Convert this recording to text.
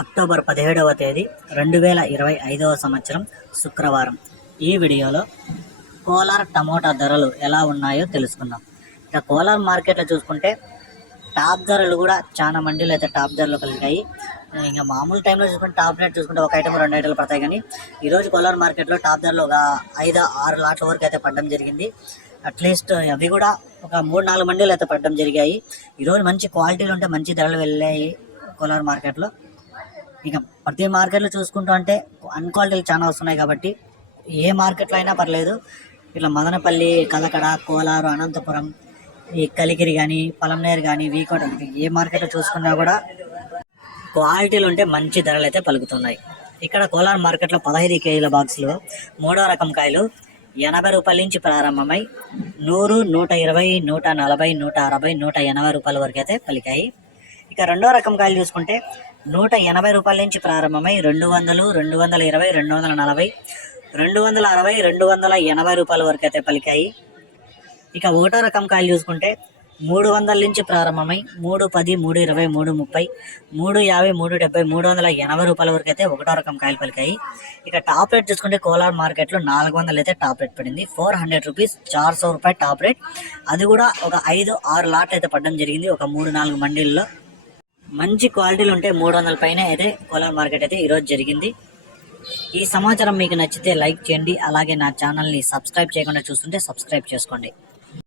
October పదిహేడవ తేదీ రెండు వేల ఇరవై ఐదవ సంవత్సరం శుక్రవారం. ఈ వీడియోలో కోలార్ టమోటా ధరలు ఎలా ఉన్నాయో తెలుసుకుందాం. ఇక కోలార్ మార్కెట్లో చూసుకుంటే టాప్ ధరలు కూడా చాలా మండీలు అయితే టాప్ ధరలు కలిగాయి. ఇంకా మామూలు టైంలో చూసుకుంటే టాప్ రేట్ చూసుకుంటే ఒక ఐటమ్ రెండు ఐటమ్లు పడతాయి కానీ ఈరోజు కోలార్ మార్కెట్లో టాప్ ధరలు ఒక ఐదు ఆరు లాట్ల వరకు అయితే పడడం జరిగింది. అట్లీస్ట్ అవి కూడా ఒక మూడు నాలుగు మండీలు అయితే పడడం జరిగాయి. ఈరోజు మంచి క్వాలిటీలు ఉంటే మంచి ధరలు వెళ్ళాయి కోలార్ మార్కెట్లో. ఇక ప్రతి మార్కెట్లో చూసుకుంటూ అంటే అన్క్వాలిటీలు చాలా వస్తున్నాయి కాబట్టి ఏ మార్కెట్లో అయినా పర్లేదు. ఇట్లా మదనపల్లి కలకడ కోలారు అనంతపురం ఈ కలికిరి కానీ పలంనేరు కానీ వీకోట ఏ మార్కెట్లో చూసుకున్నా కూడా క్వాలిటీలు ఉంటే మంచి ధరలు అయితే పలుకుతున్నాయి. ఇక్కడ కోలార్ మార్కెట్లో పదహైదు కేజీల బాక్సులు మూడో రకం కాయలు ఎనభై రూపాయల నుంచి ప్రారంభమై నూరు నూట ఇరవై నూట నలభై నూట అరవై నూట ఎనభై రూపాయల వరకు అయితే పలికాయి. ఇక రెండో రకం కాయలు చూసుకుంటే నూట ఎనభై రూపాయల నుంచి ప్రారంభమై రెండు వందలు రెండు వందల ఇరవై రెండు వందల నలభై రెండు వందల అరవై రెండు వందల ఎనభై రూపాయల వరకు అయితే పలికాయి. ఇక ఒకటో రకం కాయలు చూసుకుంటే మూడు వందల నుంచి ప్రారంభమై మూడు పది మూడు ఇరవై మూడు ముప్పై మూడు యాభై మూడు డెబ్బై మూడు వందల ఎనభై రూపాయల వరకు అయితే ఒకటో రకం కాయలు పలికాయి. ఇక టాప్ రేట్ చూసుకుంటే కోలార్ మార్కెట్లో నాలుగు వందలు అయితే టాప్ రేట్ పడింది. ఫోర్ హండ్రెడ్ రూపీస్ చార్ సో రూపాయలు టాప్ రేట్. అది కూడా ఒక ఐదు ఆరు లాట్లు అయితే పడడం జరిగింది. ఒక మూడు నాలుగు మండీల్లో మంచి క్వాలిటీలు ఉంటే మూడు వందల పైన అయితే కోలార్ మార్కెట్ అయితే ఈరోజు జరిగింది. ఈ సమాచారం మీకు నచ్చితే లైక్ చేయండి. అలాగే నా ఛానల్ని సబ్స్క్రైబ్ చేయకుండా చూస్తుంటే సబ్స్క్రైబ్ చేసుకోండి.